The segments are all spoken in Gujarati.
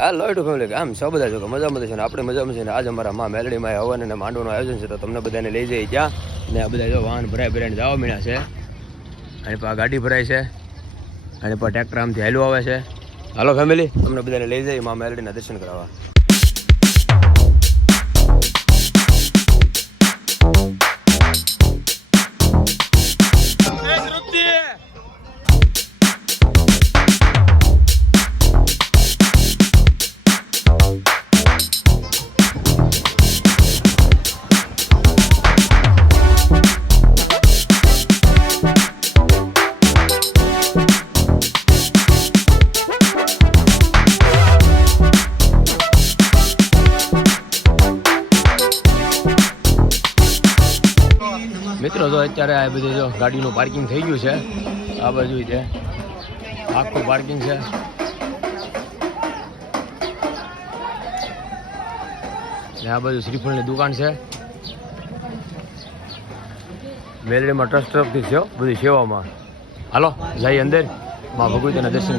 Hello to family આમ સૌ બધા? છો કે મજામાં છે ને આપણે મજામાં છે ને આજ અમારા માં મેલડીમાં હવન અને માંડવાનું આયોજન છે, તો તમને બધાને લઈ જઈએ ત્યાં. ને આ બધા જો વાહન ભરાય ભરાઈને જવા મળ્યા છે. અને પા ગાડી ભરાય છે. અને પા ટ્રેક્ટર આમથી હેલું આવે છે. હાલો ફેમિલી તમને બધાને લઈ જઈએ માં મેલડીના દર્શન કરાવવા. આ બધું જો ગાડીનું પાર્કિંગ થઈ ગયું છે. આ બાજુ છે. આખું પાર્કિંગ છે. ને આ બાજુ શ્રીફળની દુકાન છે. મેલડીમાં ટ્રસ્ટ તરફથી છે બધી સેવામાં. હાલો જાય અંદર. મા ભગવતીના દર્શન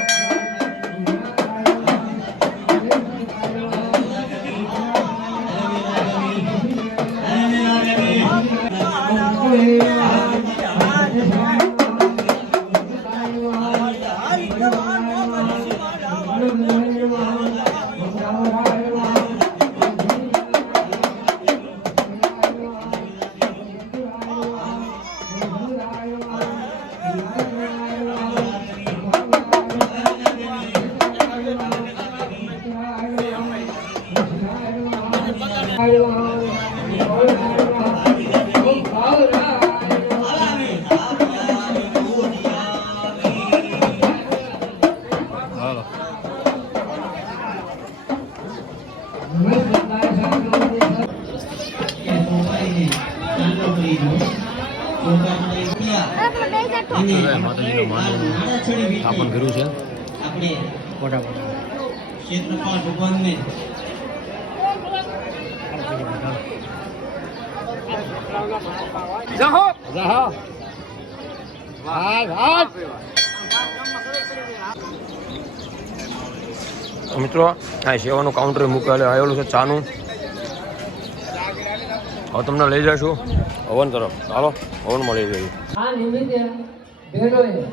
સ્થાપન કર્યું છે. મિત્રો, આ સેવાનું કાઉન્ટર મૂકેલું, આવેલું છે ચાનું. હવે તમને લઈ જશું હવન તરફ. ચાલો, હવનમાં લઈ જઈએ. બહેનોએ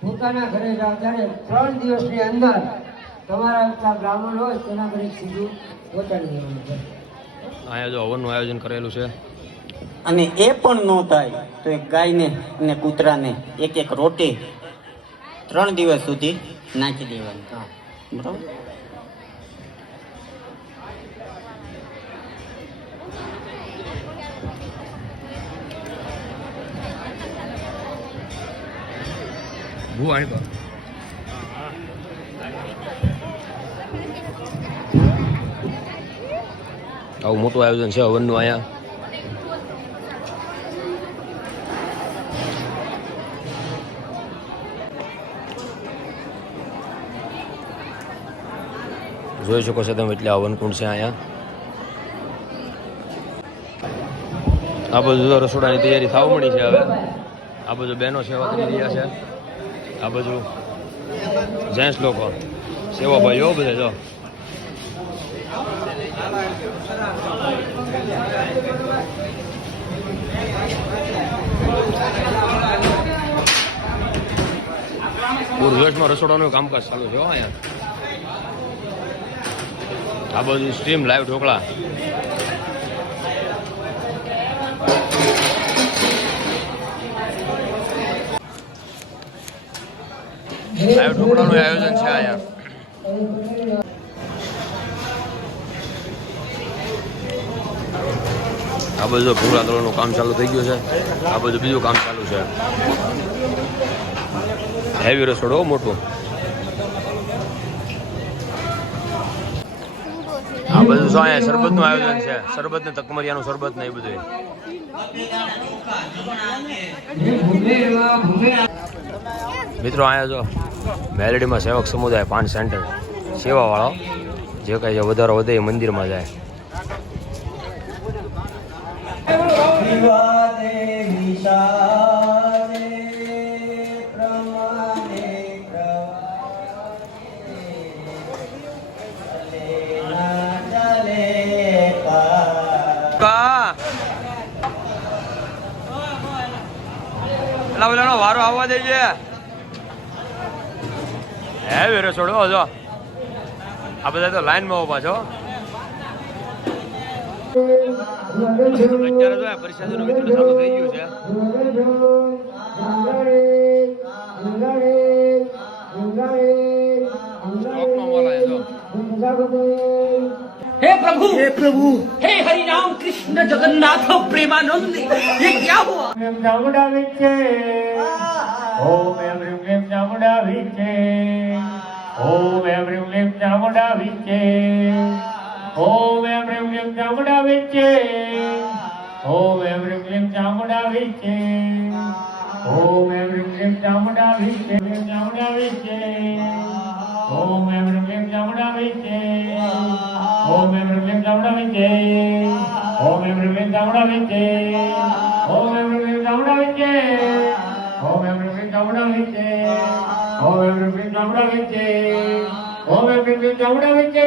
પોતાના ઘરે જાઓ. ત્યારે ત્રણ દિવસની અંદર તમારા બ્રાહ્મણ હોય તેના ઘરે સીધું પહોંચાડી દેવાનું છે અહીંયા જો હવનનું આયોજન કરેલું છે. અને એ પણ ન થાય તો એક ગાયને અને કૂતરાને એક એક રોટી ત્રણ દિવસ સુધી નાખી દેવાની. બરાબર? ભૂ આણી પર આવું મોટું આયોજન છે હવનનું અહીંયા જોઈ શકો છો તમે એટલે હવનકુંડ છે અહીંયા આ બધું રસોડાની તૈયારી થવા મળી છે હવે આ બધું બહેનો સેવા કરી રહ્યા છે આ બાજુ જેન્ટ્સ લોકો. સેવા ભાઈઓ બધા, જો. પૂરજોશમાં રસોડાનું કામકાજ ચાલુ છે અહીંયા. આ બાજુ સ્ટ્રીમ લાઈવ ઢોકળા. લાઈવ ઢોકળાનું આયોજન છે અહીંયા. આ બધું ભૂંગળા તળવાનું કામ ચાલુ થઈ ગયું છે. આ બધું બીજું કામ ચાલુ છે. હેવી રસોડો મોટું. આ બધું શું અહીંયા શરબતનું આયોજન છે? શરબત ને તકમરિયાનું શરબત ને એ બધું મિત્રો, અહીંયા જો મેલેડીમાં સેવક સમુદાય પાન સેન્ટર સેવાવાળો જે કાંઈ છે વધારો વધે એ મંદિરમાં જાય. કા? વારો આવવા દેજે. હે વેરો છોડો જો. આ બધા તો લાઈનમાં ઊભા છો. હે પ્રભુ! હે પ્રભુ! હે હરિ રામ કૃષ્ણ જગન્નાથ પ્રેમાનંદ ये क्या हुआ એમ ચામુંડા વિચે ઓમ એમ રીમ એમ ચામુંડા વિચે ઓમ એમ રીમ લીમ ચામડા વિચે ઓમ એમ રીમ લીમ ચામડા વિચે ઓમ એમ રીમ લીમ ચામડા વિચે ઓમ એમ રીમ લીમ ચામડા વિચે ચામડા વિચે ઓમ એમ રીમ લીમ ચામડા વિચે ઓમ એમ રીમ લીમ ચામડા વિચે ઓમ એમ રીમ લીમ ચામડા વિચે ઓમ એમ રીમ લીમ ચામડા વિચે ઓમ એમ રીમ લીમ ચામડા વિચે ஓம் பிரிம் நவுட வைச்சே ஓம் பிரிம் நவுட வைச்சே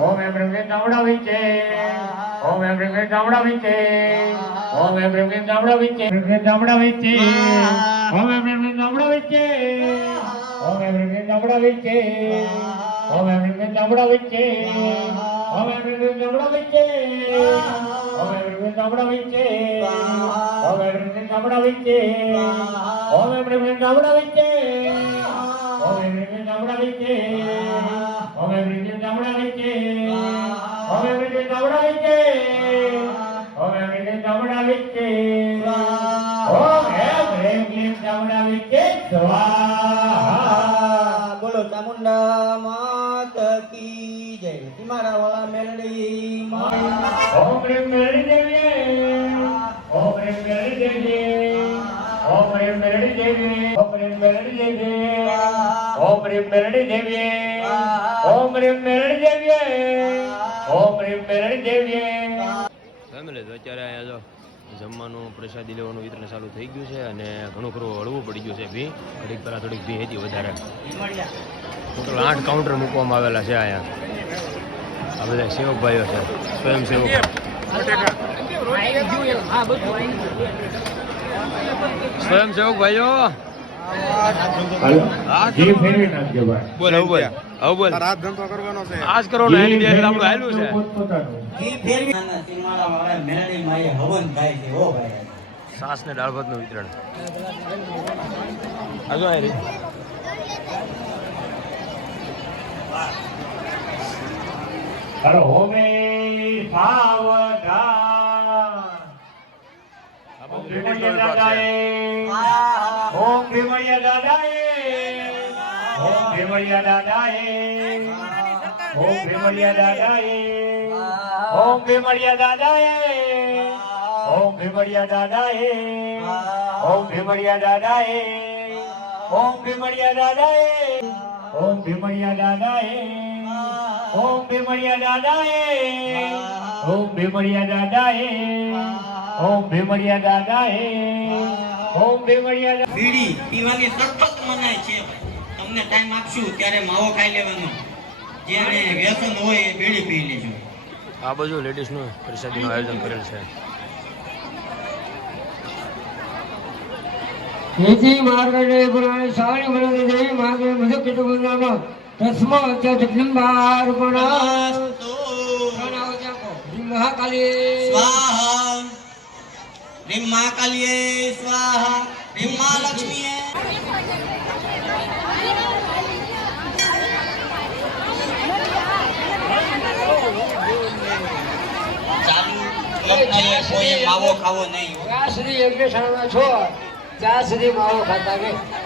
ஓம் பிரிம் நவுட வைச்சே ஓம் பிரிம் நவுட வைச்சே ஓம் பிரிம் நவுட வைச்சே பிரிம் நவுட வைச்சே ஓம் பிரிம் நவுட வைச்சே ஓம் பிரிம் நவுட வைச்சே ஓம் பிரிம் நவுட வைச்சே એમ રીમ ક્લીમ ચામુંડા વિચે ઓમ એમ રીમ ક્લીમ ચામુંડા વિચે ઓમ એમ રીમ ક્લીમ ચામુંડા વિચે ઓમ એમ રીમ ક્લીમ ચામુંડા વિચે ઓમ એમ રીમ ક્લીમ ચામુંડા વિચે ઓમ એમ રીમ ક્લીમ ચામુંડા વિચે ઓમ એમ રીમ ઓમ રીમ મેલડી દેવીએ ઓમ રીમ મેલડી દેવીએ ઓમ રીમ મેલડી દેવીએ ઓમ રીમ મેલડી દેવીએ ઓમ રીમ મેલડી દેવીએ ઓમ રીમ રીમ ફેમિલી તો અત્યારે અહીંયા જો જમવાનું પ્રસાદી લેવાનું વિતરણ ચાલુ થઈ ગયું છે અને ઘણું ખરું હળવું પડી ગયું છે ભી ઘડીક પહેલાં થોડીક ભી હતી વધારે ટોટલ આઠ કાઉન્ટર મૂકવામાં આવેલા છે અહીંયા આ બધા સેવક ભાઈઓ છે. સ્વયંસેવક સ્વયંસેવક ભાઈઓ. બોલ હવે હવે આજ કરો ને એની છે. સાસ ને દાળભતનું વિતરણ. હજુ આવી અરે હોમે સાવધાન ઓમ ભીમડિયા દાદાએ ઓમ ભીમડિયા દાદાએ ઓમ ભીમડિયા દાદાએ ઓમ ભીમળિયા દાદાએ ઓમ ભીમડિયા દાદાએ ઓમ ભીમળિયા દાદાએ ઓમ ભીમડિયા દાદાએ ઓમ ભીમળિયા દાદાએ ઓમ ભીમડિયા દાદાએ ઓમ ભીમડિયા દાદાએ ઓમ ભીમડિયા દાદાએ ઓમ ભીમડિયા દાદાએ ઓમ ભીમડિયા બીડી પીવાની સખત મનાય છે. તમને ટાઈમ આપશું ત્યારે માવો ખાઈ લેવાનો. જ્યારે વ્યસન હોય એ બીડી પી લેજો. આ બધું લેડીઝનું પ્રસાદીનું આયોજન કરેલ છે. નિધિ માર્ગને પુરાણે સારી મનોદે દેવી માર્ગે મધુ કિટુ ગુનાનો તસ્માત જગદંબાર ગુણાસ્તુ પ્રણામ જાપો મહાકાલી. સ્વાહા. રીમ મહાકાલીએ સ્વાહા. રીમ મહાલક્ષ્મીએ. કોઈ માવો ખાવો નહીં. ત્યાં સુધી માવો ખાતા નહીં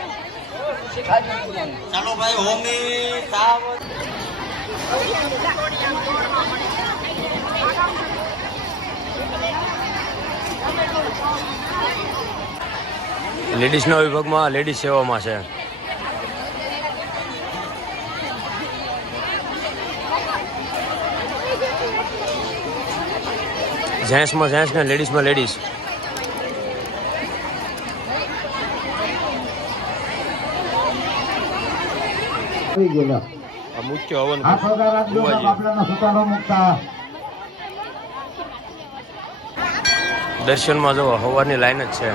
ચાલો ભાઈ હોમી સાવ. લેડીઝના વિભાગમાં લેડીઝ સેવામાં છે. જેન્ટ્સમાં જેન્ટ્સ ને લેડીઝમાં લેડીઝ. આ મુખ્ય હવન ભુવાજી. દર્શનમાં જો હવાની લાઈન જ છે.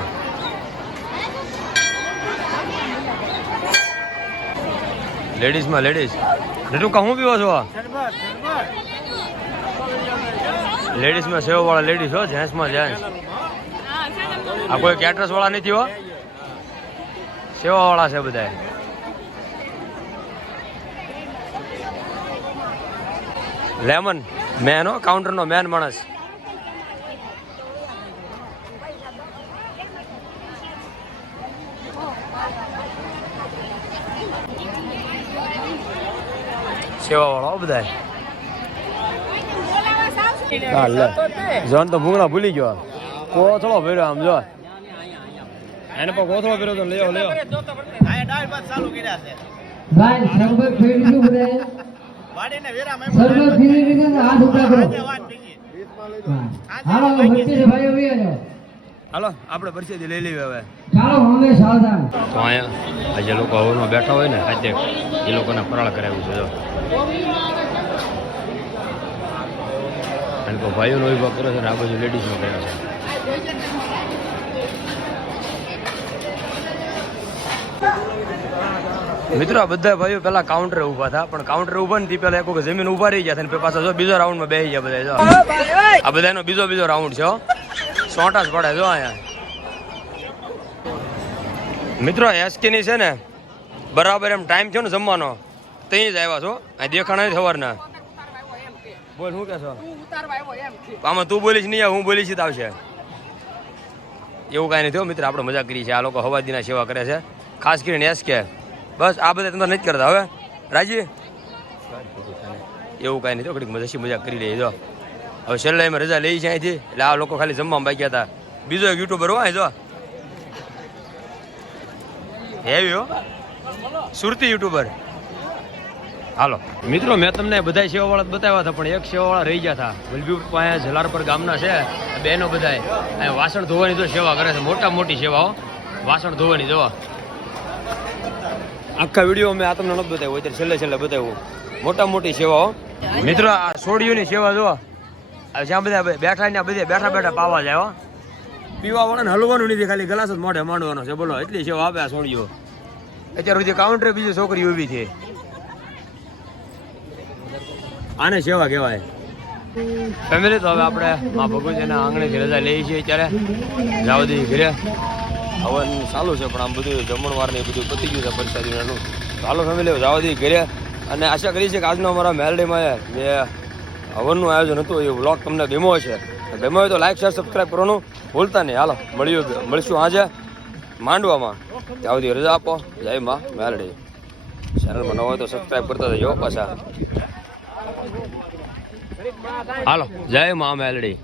લેડીઝમાં લેડીઝ. રેટુકા હું પીવો છો લેડીઝમાં સેવા વાળા લેડીઝ હો જેન્ટ્સમાં જેન્ટ્સ. આ કોઈ કેટરસ વાળા નથી હો? સેવા વાળા છે બધા લેમન મેન હો કાઉન્ટરનો મેન માણસ સેવા વાળા બધા હા લે જોન તો ભૂંગળા ભૂલી ગયો. કોથળો ભર્યો આમ જો. એને પણ કોથળો ભર્યો તો લેવો લેવો ભાઈ સરબત પી હાથ કરો. હાલો બી હાલો આપણે પરિસ્થિતિ લઈ લેવી હવે. ચાલો અમે સાવધાન. તો અહીંયા આજે લોકો હવનમાં બેઠા હોય ને આજે એ લોકોને ફરાળ કરાવ્યું છે જો. અને ભાઈઓનો વિભાગ કર્યો છે ને આ બાજુ લેડીઝનો કર્યો છે. મિત્રો બધા ભાઈઓ પેલા કાઉન્ટરે ઊભા હતા પણ કાઉન્ટરે ઊભા ને તે પેલા એક જમીન ઊભા રહી ગયા છે ને પાછા જો બીજો રાઉન્ડમાં બેસી ગયા બધા જો. આ બધાનો બીજો બીજો રાઉન્ડ છે સોટા જ પડે જો અહીંયા. મિત્રો એસકે ની છે ને બરાબર એમ ટાઈમ થયો ને જમવાનો ત્યાં જ આવ્યા છો. અહીં દેખાણા નથી સવારના. બોલ શું કહેશો? આમાં તું બોલીશ નહીં હું બોલીશ જ આવશે. એવું કાંઈ નથી થયો મિત્ર આપણે મજા કરી છે આ લોકો હવાદીના સેવા કરે છે. ખાસ કરીને એસકે બસ, આ બધા તમે નથી કરતા, હવે. રાજી એવું કાંઈ નથી ઘડીક મજા મજા કરી લઈએ જો. હવે છેલ્લા એમાં રજા લઈ છે અહીંથી. એટલે આ લોકો ખાલી જમવા બાકી હતા. બીજો એક યુટ્યુબર હોય, જો. હેવી હો. સુરતી યુટ્યુબર હાલો. મિત્રો, મેં તમને બધા સેવાવાળા બતાવ્યા હતા, પણ એક સેવાવાળા રહી ગયા હતા. વલભી અહીંયા જલારપર ગામના છે બહેનો બધાય. વાસણ ધોવાની તો સેવા કરે છે મોટા મોટી સેવાઓ વાસણ ધોવાની જોવા આખા વીડિયો મેં આ તમને નથી બતાવ્યું અત્યારે છેલ્લે છેલ્લે બતાવ્યું. મોટા મોટી સેવાઓ. મિત્રો આ સોડિયોની સેવા જો આ જ્યાં બધા બેઠા ને બધા બેઠા બેઠા પાવા જાય હો. પીવા વાળાને હલવાનું નથી ખાલી ગ્લાસ જ મોઢે માંડવાનો છે. બોલો એટલી સેવા આપે આ સોડિયો. અત્યાર સુધી કાઉન્ટરે બીજી છોકરી ઊભી છે. આને સેવા કહેવાય. ફેમિલી તો હવે આપણે મા ભગવતીના આંગણેથી રજા લઈએ છીએ અત્યારે. જાવદી ઘરે. હવન ચાલુ છે, પણ આમ બધું જમણવાર ને બધું પતી ગયું છે પરીક્ષાદીનું ચાલો ફેમિલી જાવદી ઘરે. અને આશા કરી છે કે આજનો અમારા મેલડીમાં જે હવનનું આયોજન હતું, એ વ્લોગ તમને ગમ્યો છે ગમ્યો હોય તો લાઈક શેર સબસ્ક્રાઈબ કરવાનું ભૂલતા નહીં. હાલો મળ્યું મળીશું આજે માંડવામાં. ત્યાં સુધી રજા આપો. જય માં મેલડી. ચેનલ ન હોય તો સબસ્ક્રાઈબ કરતા જજો પાછા. હાલો, જય મા મેલડી.